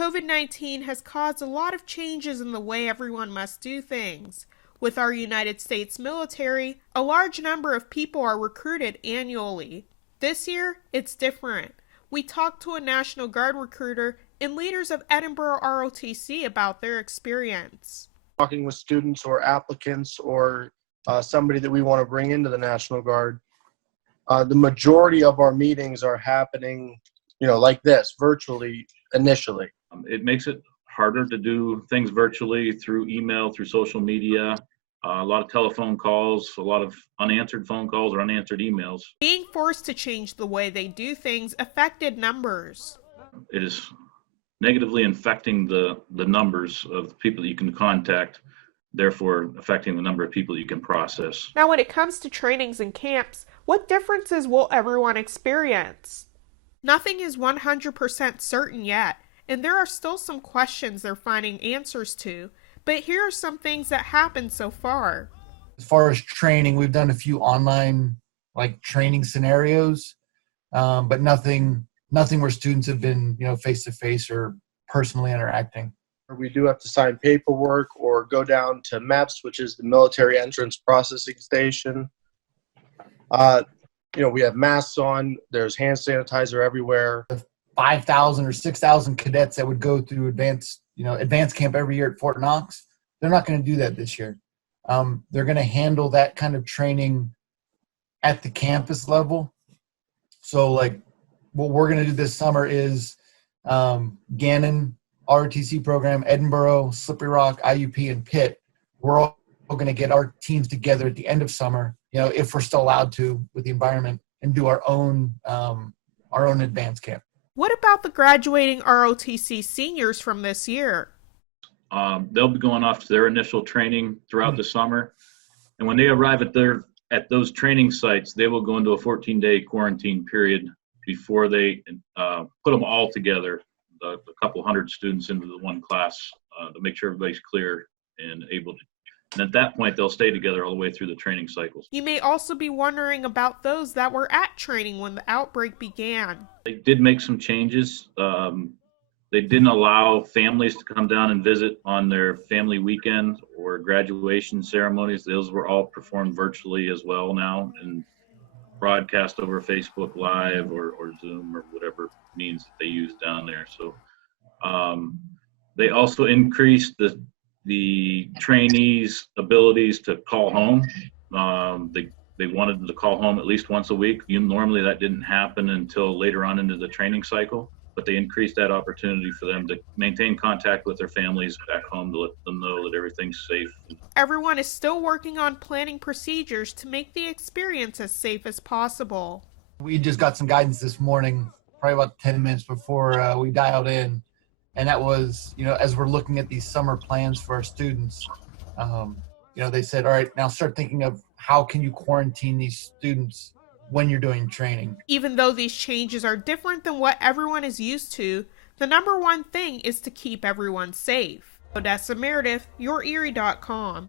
COVID-19 has caused a lot of changes in the way everyone must do things. With our United States military, a large number of people are recruited annually. This year, it's different. We talked to a National Guard recruiter and leaders of Edinburgh ROTC about their experience. Talking with students or applicants or somebody that we want to bring into the National Guard, the majority of our meetings are happening, like this, virtually initially. It makes it harder to do things virtually through email, through social media, a lot of telephone calls, a lot of unanswered phone calls or unanswered emails. Being forced to change the way they do things affected numbers. It is negatively infecting the numbers of people that you can contact, therefore affecting the number of people you can process. Now, when it comes to trainings and camps, what differences will everyone experience? Nothing is 100% certain yet, and there are still some questions they're finding answers to, but here are some things that happened so far. As far as training, we've done a few online training scenarios, but nothing where students have been face-to-face or personally interacting. We do have to sign paperwork or go down to MEPS, which is the Military Entrance Processing Station. We have masks on, there's hand sanitizer everywhere. 5,000 or 6,000 cadets that would go through advanced camp every year at Fort Knox, they're not going to do that this year. They're going to handle that kind of training at the campus level. So what we're going to do this summer is Gannon, ROTC program, Edinburgh, Slippery Rock, IUP, and Pitt. We're all going to get our teams together at the end of summer, if we're still allowed to with the environment, and do our own advanced camp. What about the graduating ROTC seniors from this year? They'll be going off to their initial training throughout the summer, and when they arrive at those training sites, they will go into a 14-day quarantine period before they put them all together, a couple hundred students into the one class, to make sure everybody's clear and able to. And at that point, they'll stay together all the way through the training cycles. You may also be wondering about those that were at training when the outbreak began. They did make some changes. They didn't allow families to come down and visit on their family weekend or graduation ceremonies. Those were all performed virtually as well now and broadcast over Facebook Live or Zoom or whatever means that they use down there. So they also increased the trainees' abilities to call home. They wanted them to call home at least once a week. Normally that didn't happen until later on into the training cycle, but they increased that opportunity for them to maintain contact with their families back home to let them know that everything's safe. Everyone is still working on planning procedures to make the experience as safe as possible. We just got some guidance this morning, probably about 10 minutes before we dialed in. And that was, as we're looking at these summer plans for our students, they said, all right, now start thinking of how can you quarantine these students when you're doing training. Even though these changes are different than what everyone is used to, the number one thing is to keep everyone safe. Odessa, Meredith, YourErie.com.